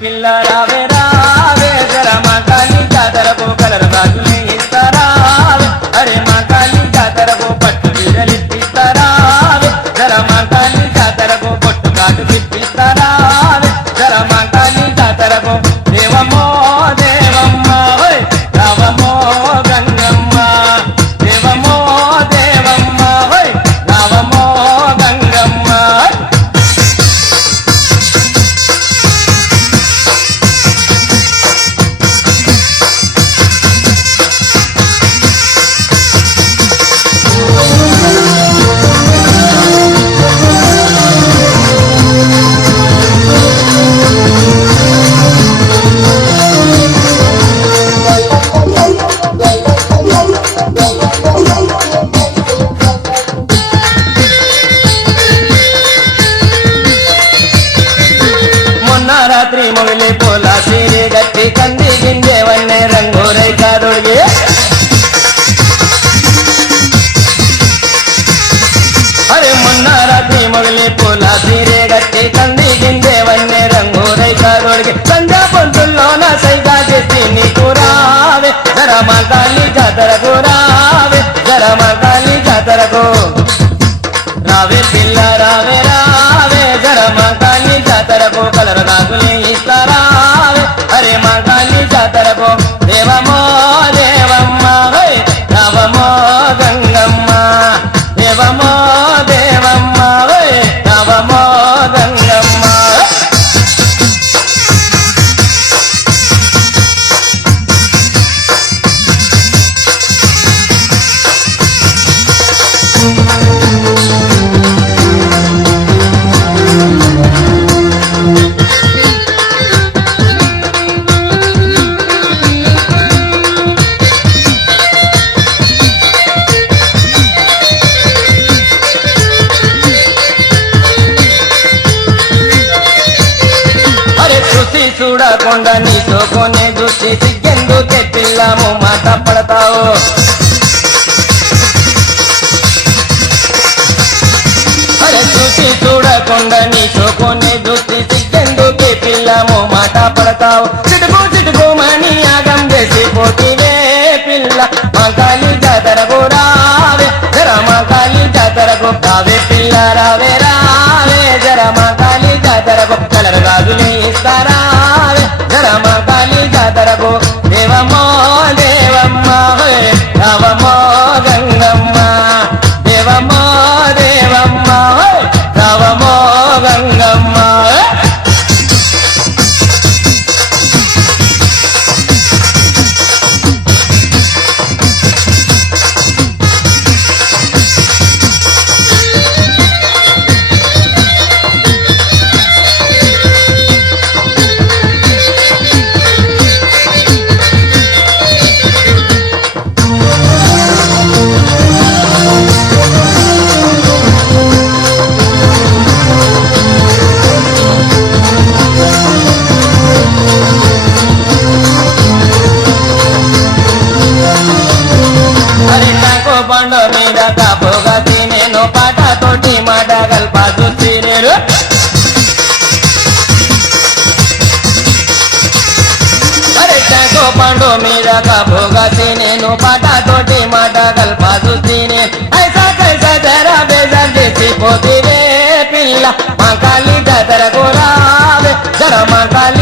పిల్ల రావే రావే జర మా కాళీ జాతరకు కలర్ గాజులే ఇస్తారావే అరే మా కాళీ జాతరకు పట్టు చీరలిప్పిస్తారావే జర మా కాళీ జాతరకు పొట్టు గాజు తిప్పిస్తారావే జర మా కాళీ జాతరకు దేవమో దేవమ్మ ఓయ్ రావమో గంగమ్మ దేవమో దేవమ్మ ఓయ్ రావమో గంగమ్మ రాత్రి మొగలి పోలా సీరి గట్టి కంది గింజేవన్నే రంగోరై కాదొడిగి అరే మొన్న రాత్రి మొగలి పోలా సీరి గట్టి కంది గింజేవన్నే రంగోరై కాదొడిగి సంధ్యా పొంతుల్లోన సైగా చేసి నీకు రావే జర మా కాళీ జాతరకు రావే జర మా కాళీ జాతరకు రావే పిల్ల రావే రావే జర మా కాళీ జాతరకు కలర్ గాజులే ఇస్తారావే అరే మా కాళీ జాతరకు దేవమో దేవమ్మ ఓయ్ రావమో గంగమ్మ దేవమో దేవమ్మ ఓయ్ రావమో గంగమ్మ చూడకుండా నీతో కొనే చూసి సిగ్గెందుకే పిల్లము మాట పడతావు అరే చూసి చూడకుండా నీతో కొనే చూసి సిగ్గెందుకే పిల్లము మాట పడతావు చిటుకు చిటుకు మని యాగం చేసి పోతివే పిల్ల మా కాళీ జాతరకు రావే జర మా కాళీ జాతరకు రావే పిల్ల రావే రావే జర మా కాళీ జాతరకు కలర్ గాజులే ఇస్తారా జర మా కాళీ జాతరకు దేవమో దేవమ్మ ఓయ్ రావమో గంగమ్మ దేవమో దేవమ్మ ఓయ్ రావమో గంగమ్మ పండు మీద కాపుగా తినేను పాట తోటి మాట గల్పా చూసిరేరు అరే టంకో పండు మీద కాపుగా తినేను పాట తోటి మాట గల్పా చూసినే ఐసా కైసా జరా బేజార్ చేసి పోతివే పిల్ల మా కాళీ జాతరకు రావే జర మా కాళీ